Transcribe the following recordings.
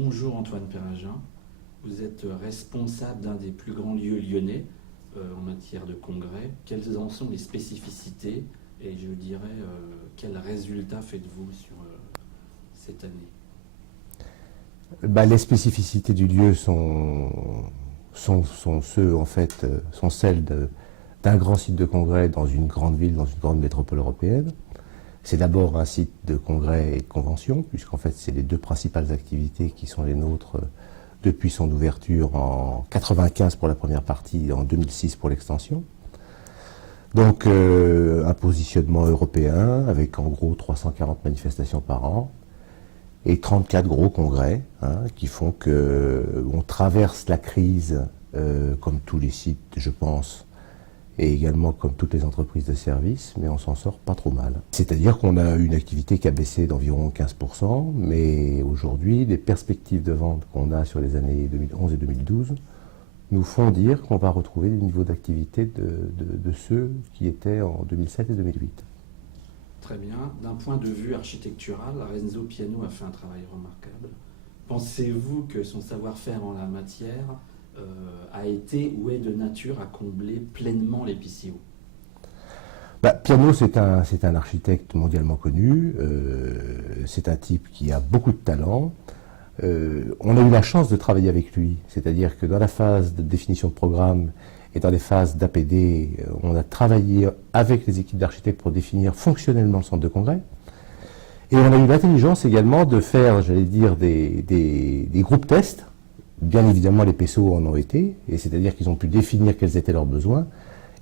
Bonjour Antoine Perragin, vous êtes responsable d'un des plus grands lieux lyonnais en matière de congrès. Quelles en sont les spécificités et je dirais quels résultats faites-vous sur cette année? Les spécificités du lieu sont celles d'un grand site de congrès dans une grande ville, dans une grande métropole européenne. C'est d'abord un site de congrès et de convention, puisqu'en fait c'est les deux principales activités qui sont les nôtres depuis son ouverture en 1995 pour la première partie et en 2006 pour l'extension. Donc un positionnement européen avec en gros 340 manifestations par an et 34 gros congrès qui font qu'on traverse la crise comme tous les sites, je pense, et également comme toutes les entreprises de services, mais on s'en sort pas trop mal. C'est-à-dire qu'on a une activité qui a baissé d'environ 15%, mais aujourd'hui, les perspectives de vente qu'on a sur les années 2011 et 2012 nous font dire qu'on va retrouver des niveaux d'activité de ceux qui étaient en 2007 et 2008. Très bien. D'un point de vue architectural, Renzo Piano a fait un travail remarquable. Pensez-vous que son savoir-faire en la matière a été ou est de nature à combler pleinement les PCO? Piano, c'est un architecte mondialement connu, c'est un type qui a beaucoup de talent. On a eu la chance de travailler avec lui, c'est-à-dire que dans la phase de définition de programme et dans les phases d'APD, on a travaillé avec les équipes d'architectes pour définir fonctionnellement le centre de congrès. Et on a eu l'intelligence également de faire, j'allais dire, des groupes tests. Bien évidemment, les PSO en ont été, et c'est-à-dire qu'ils ont pu définir quels étaient leurs besoins.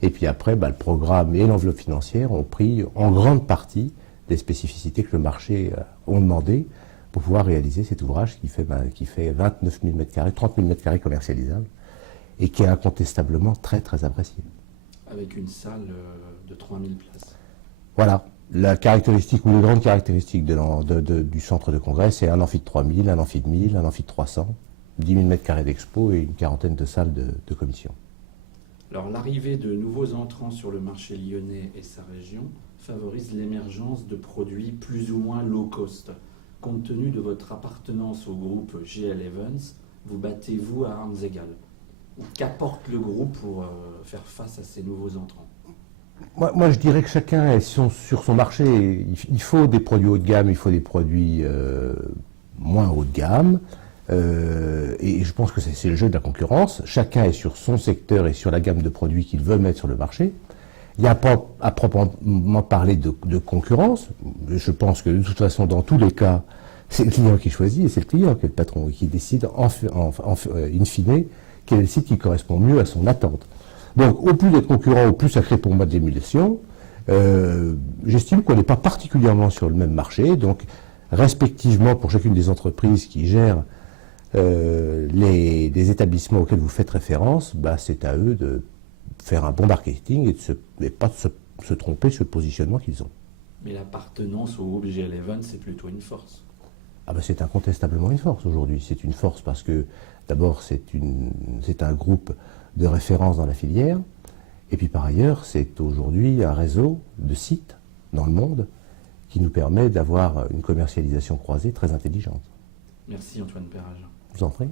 Et puis après, le programme et l'enveloppe financière ont pris en grande partie des spécificités que le marché ont demandé pour pouvoir réaliser cet ouvrage qui fait 29 000 m², 30 000 m² commercialisables, et qui est incontestablement très très apprécié. Avec une salle de 3000 places. Voilà. La caractéristique ou les grandes caractéristiques du centre de congrès, c'est un amphi de 3000, un amphi de 1000, un amphi de 300, 10 000 m² d'expo et une quarantaine de salles de commission. Alors l'arrivée de nouveaux entrants sur le marché lyonnais et sa région favorise l'émergence de produits plus ou moins low cost. Compte tenu de votre appartenance au groupe GL Evans, vous battez-vous à armes égales? Qu'apporte le groupe pour faire face à ces nouveaux entrants? Moi, je dirais que chacun est sur son marché. Il faut des produits haut de gamme, il faut des produits moins haut de gamme. Et je pense que c'est le jeu de la concurrence. Chacun est sur son secteur et sur la gamme de produits qu'il veut mettre sur le marché. Il n'y a pas à proprement parler de concurrence. Je pense que de toute façon, dans tous les cas, c'est le client qui choisit et c'est le client qui est le patron et qui décide in fine quel est le site qui correspond mieux à son attente. Donc, au plus d'être concurrent, au plus ça crée pour moi de l'émulation. J'estime qu'on n'est pas particulièrement sur le même marché. Donc, respectivement, pour chacune des entreprises qui gèrent les établissements auxquels vous faites référence, c'est à eux de faire un bon marketing et pas de se tromper sur le positionnement qu'ils ont. Mais l'appartenance au groupe GL Evans, c'est plutôt une force. C'est incontestablement une force aujourd'hui. C'est une force parce que d'abord c'est un groupe de référence dans la filière et puis par ailleurs c'est aujourd'hui un réseau de sites dans le monde qui nous permet d'avoir une commercialisation croisée très intelligente. Merci Antoine Perragin. Je vous en prie.